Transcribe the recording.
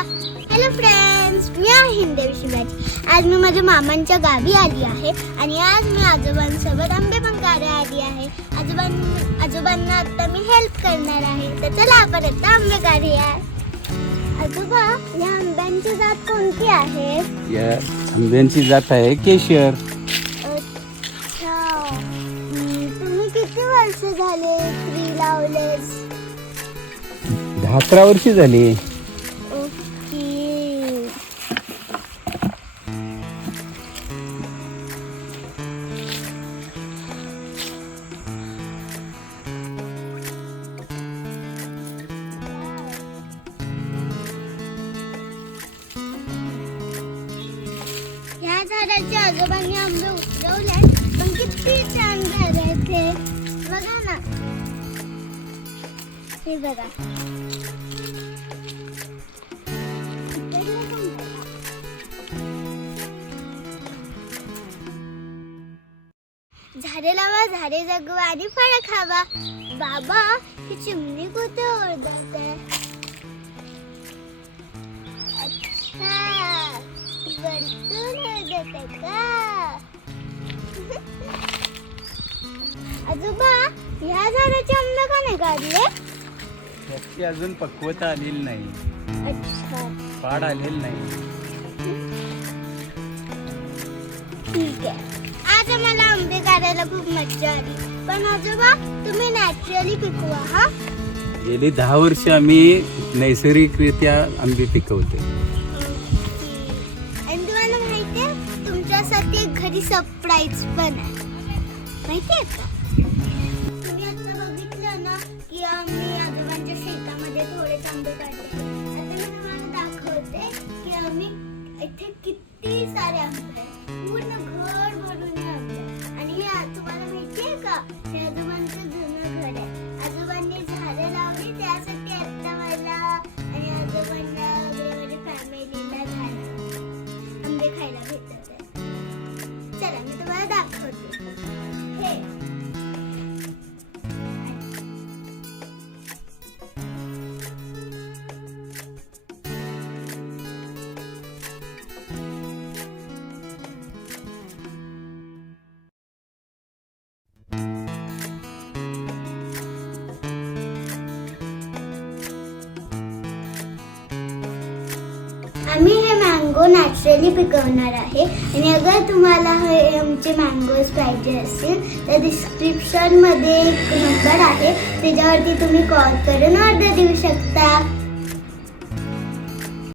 Hello friends मी आहे हिंदेवी शिवाजी. आज मी माझ्या मामांच्या गावी आली आहे आणि आज मी आजोबांसोबत आंबे पंकायला आली आहे. आजोबां आजोबांना आता मी हेल्प करणार आहे. तर चला आपण आता आंबे काढूया. आजोबा या आंब्यांची जात कोणती आहे? या आंब्यांची जात आहे केशर. अच्छा. हम्म, तुम्ही किती वर्ष झाले ट्री लावलेस? दहा अकरा वर्षी झाली. ह्या आजोबांनी आंबे उतरवले पण किती छान झाड आहे ते. बघा ना. हे बघा. झाडे लावा झाडे जगवा आणि फळं खावा. बाबा ही चिमणी कुठे ओरडत आहे? अच्छा ती वरतून ओरडत आहे का आजोबा ह्या झाडाचे आंबे का नाही काढले? त्याची अजून पक्वता आलेली नाही. अच्छा. पाड आलेली नाही. ठीक आहे. आज आम्हाला आंबे काढायला खूप मजा आली. पण आजोबा तुम्ही नॅचरली पिकवा हा? गेली दहा वर्ष आम्ही नैसर्गिकरित्या आंबे पिकवते तुमच्यासाठी एक घरी सरप्राईज पण आहे. माहितीये का? तुम्ही आता बघितलं ना की आम्ही आजोबांच्या शेतामध्ये थोडे आंबे काढले. आता मी तुम्हाला दाखवते की आम्ही इथे किती सारे आंबे पूर्ण चला मी तुम्हाला आम्ही हे मँगो नॅचरली पिकवणार आहे. आणि अगर तुम्हाला हे आमचे मँगोज पाहिजे असतील तर डिस्क्रिप्शनमध्ये एक नंबर आहे. त्याच्यावरती तुम्ही कॉल करून ऑर्डर देऊ शकता.